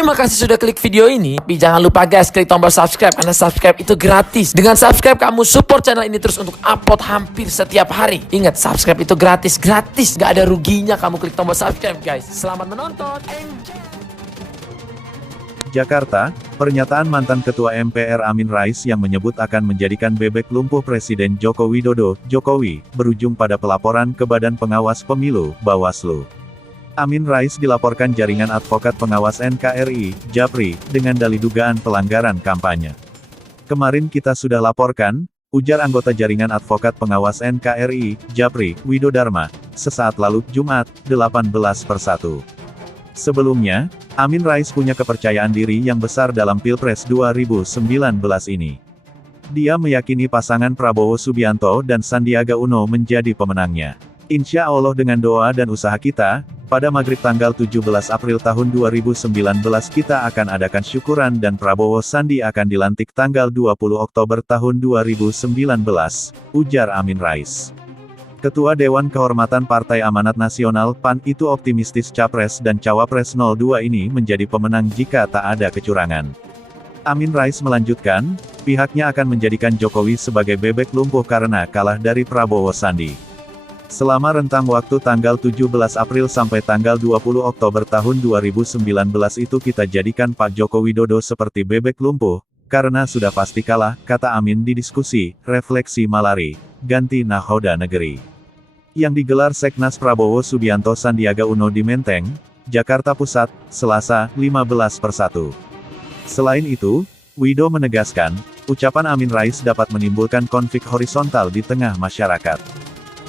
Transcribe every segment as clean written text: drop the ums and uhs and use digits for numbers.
Terima kasih sudah klik video ini. Tapi jangan lupa guys, klik tombol subscribe karena subscribe itu gratis. Dengan subscribe kamu support channel ini terus untuk upload hampir setiap hari. Ingat, subscribe itu gratis, gak ada ruginya kamu klik tombol subscribe guys. Selamat menonton. Jakarta, pernyataan mantan Ketua MPR Amin Rais yang menyebut akan menjadikan bebek lumpuh Presiden Joko Widodo, Jokowi, berujung pada pelaporan ke Badan Pengawas Pemilu, Bawaslu. Amin Rais dilaporkan jaringan advokat pengawas NKRI, Japri, dengan dalih dugaan pelanggaran kampanye. Kemarin kita sudah laporkan, ujar anggota jaringan advokat pengawas NKRI, Japri, Widodharma, sesaat lalu, Jumat, 18/1. Sebelumnya, Amin Rais punya kepercayaan diri yang besar dalam Pilpres 2019 ini. Dia meyakini pasangan Prabowo Subianto dan Sandiaga Uno menjadi pemenangnya. Insya Allah dengan doa dan usaha kita, pada maghrib tanggal 17 April tahun 2019 kita akan adakan syukuran dan Prabowo Sandi akan dilantik tanggal 20 Oktober tahun 2019, ujar Amin Rais. Ketua Dewan Kehormatan Partai Amanat Nasional PAN itu optimistis Capres dan Cawapres 02 ini menjadi pemenang jika tak ada kecurangan. Amin Rais melanjutkan, pihaknya akan menjadikan Jokowi sebagai bebek lumpuh karena kalah dari Prabowo Sandi. Selama rentang waktu tanggal 17 April sampai tanggal 20 Oktober tahun 2019 itu kita jadikan Pak Joko Widodo seperti bebek lumpuh, karena sudah pasti kalah, kata Amin di diskusi, refleksi Malari, ganti nahoda negeri. Yang digelar Seknas Prabowo Subianto Sandiaga Uno di Menteng, Jakarta Pusat, Selasa, 15/1. Selain itu, Wido menegaskan, ucapan Amin Rais dapat menimbulkan konflik horizontal di tengah masyarakat.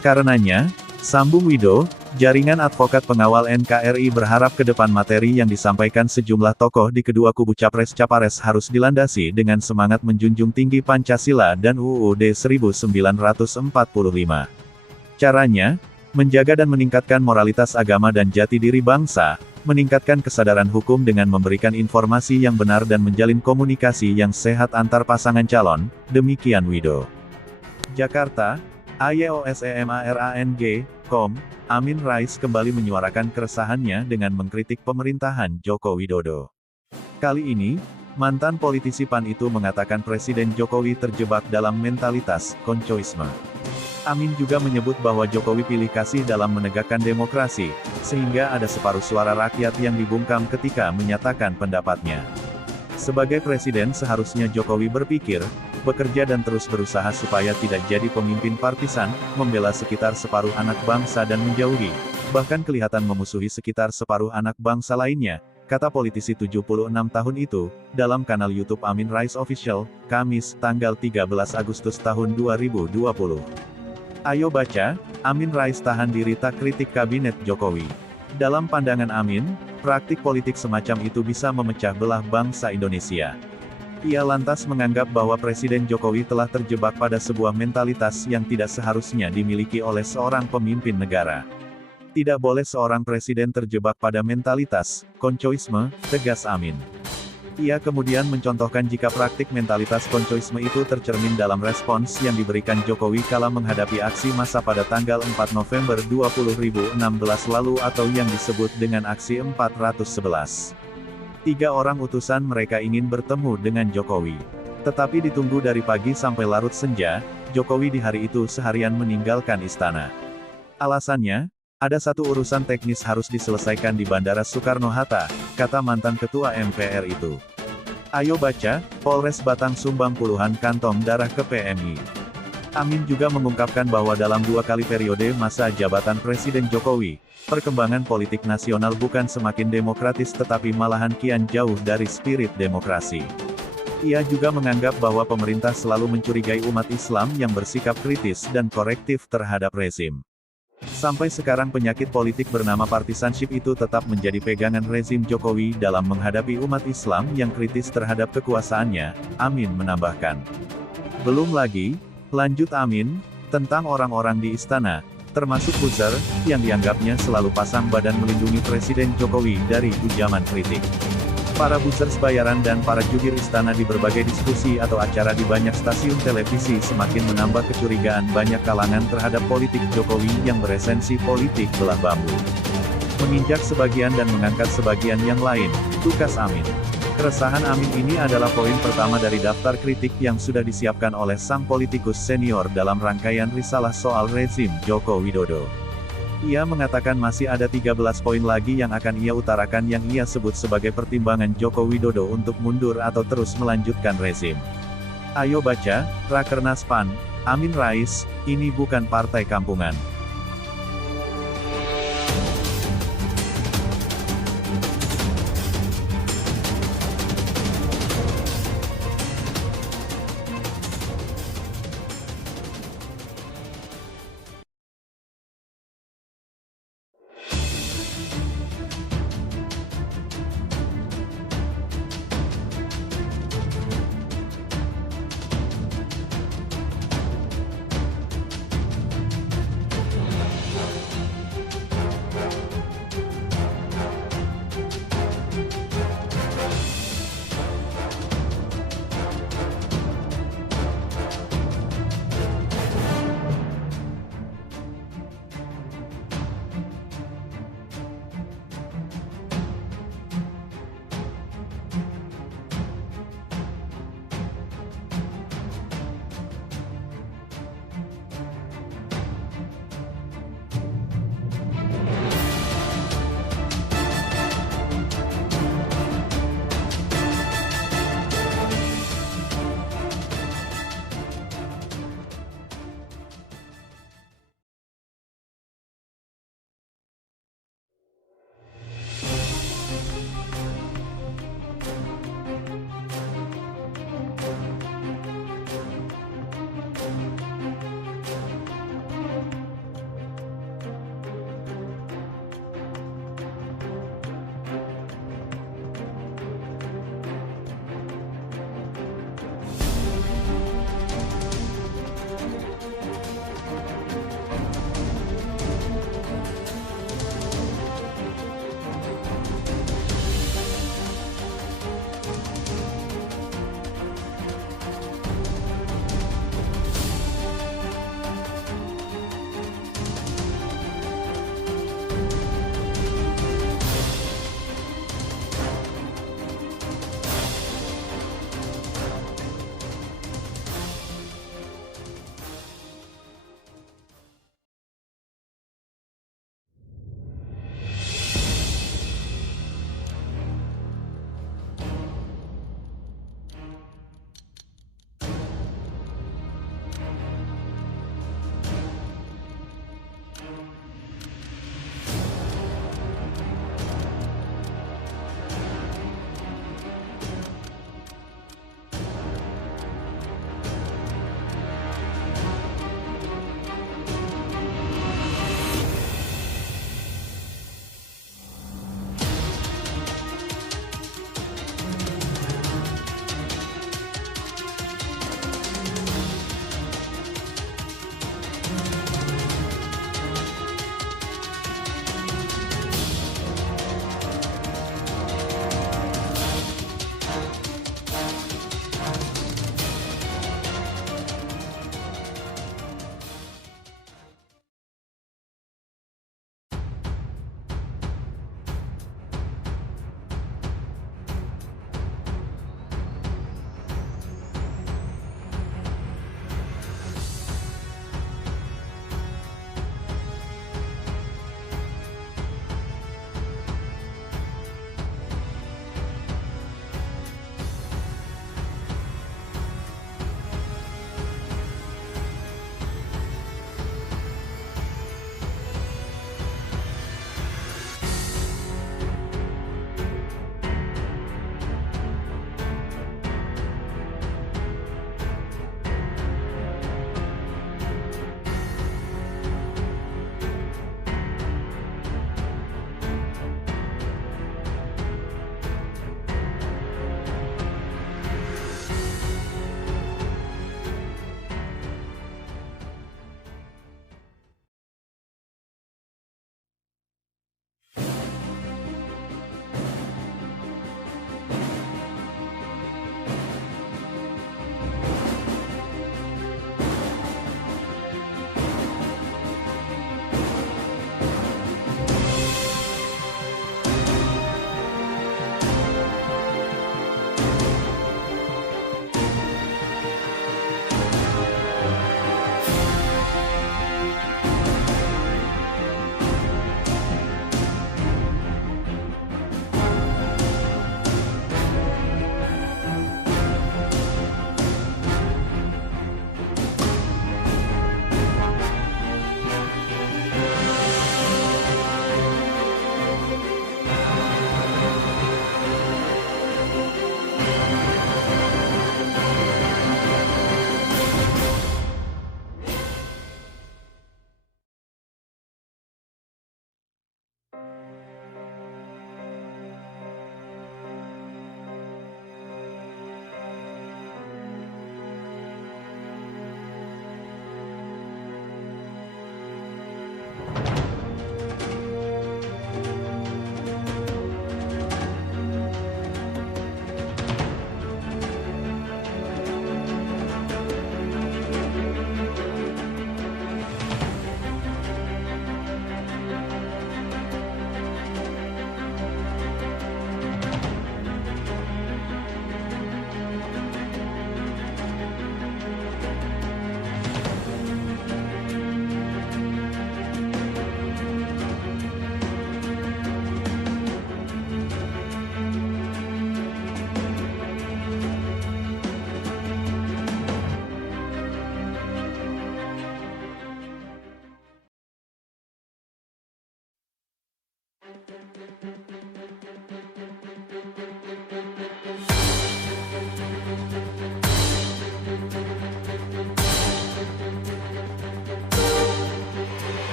Karenanya, sambung Wido, jaringan advokat pengawal NKRI berharap ke depan materi yang disampaikan sejumlah tokoh di kedua kubu Capres-Capres harus dilandasi dengan semangat menjunjung tinggi Pancasila dan UUD 1945. Caranya, menjaga dan meningkatkan moralitas agama dan jati diri bangsa, meningkatkan kesadaran hukum dengan memberikan informasi yang benar dan menjalin komunikasi yang sehat antar pasangan calon, demikian Wido. Jakarta, AYOSEMARANG.com, Amin Rais kembali menyuarakan keresahannya dengan mengkritik pemerintahan Joko Widodo. Kali ini, mantan politisi PAN itu mengatakan Presiden Jokowi terjebak dalam mentalitas koncoisme. Amin juga menyebut bahwa Jokowi pilih kasih dalam menegakkan demokrasi, sehingga ada separuh suara rakyat yang dibungkam ketika menyatakan pendapatnya. Sebagai presiden seharusnya Jokowi berpikir, bekerja dan terus berusaha supaya tidak jadi pemimpin partisan, membela sekitar separuh anak bangsa dan menjauhi, bahkan kelihatan memusuhi sekitar separuh anak bangsa lainnya, kata politisi 76 tahun itu, dalam kanal YouTube Amin Rais Official, Kamis, tanggal 13 Agustus tahun 2020. Ayo baca, Amin Rais tahan diri tak kritik kabinet Jokowi. Dalam pandangan Amin, praktik politik semacam itu bisa memecah belah bangsa Indonesia. Ia lantas menganggap bahwa Presiden Jokowi telah terjebak pada sebuah mentalitas yang tidak seharusnya dimiliki oleh seorang pemimpin negara. Tidak boleh seorang presiden terjebak pada mentalitas koncoisme, tegas Amin. Ia kemudian mencontohkan jika praktik mentalitas koncoisme itu tercermin dalam respons yang diberikan Jokowi kala menghadapi aksi massa pada tanggal 4 November 2016 lalu atau yang disebut dengan aksi 411. 3 orang utusan mereka ingin bertemu dengan Jokowi. Tetapi ditunggu dari pagi sampai larut senja, Jokowi di hari itu seharian meninggalkan istana. Alasannya, ada satu urusan teknis harus diselesaikan di Bandara Soekarno-Hatta, kata mantan ketua MPR itu. Ayo baca, Polres Batang sumbang puluhan kantong darah ke PMI. Amin juga mengungkapkan bahwa dalam 2 kali periode masa jabatan Presiden Jokowi, perkembangan politik nasional bukan semakin demokratis tetapi malahan kian jauh dari spirit demokrasi. Ia juga menganggap bahwa pemerintah selalu mencurigai umat Islam yang bersikap kritis dan korektif terhadap rezim. Sampai sekarang penyakit politik bernama partisanship itu tetap menjadi pegangan rezim Jokowi dalam menghadapi umat Islam yang kritis terhadap kekuasaannya, Amin menambahkan. Belum lagi, lanjut Amin, tentang orang-orang di istana, termasuk buzzer, yang dianggapnya selalu pasang badan melindungi Presiden Jokowi dari ujaman kritik. Para buzzers bayaran dan para jubir istana di berbagai diskusi atau acara di banyak stasiun televisi semakin menambah kecurigaan banyak kalangan terhadap politik Jokowi yang beresensi politik belah bambu. menginjak sebagian dan mengangkat sebagian yang lain, tukas Amin. Keresahan Amin ini adalah poin pertama dari daftar kritik yang sudah disiapkan oleh sang politikus senior dalam rangkaian risalah soal rezim Joko Widodo. Ia mengatakan masih ada 13 poin lagi yang akan ia utarakan yang ia sebut sebagai pertimbangan Joko Widodo untuk mundur atau terus melanjutkan rezim. Ayo baca, Rakernas PAN, Amin Rais, ini bukan partai kampungan.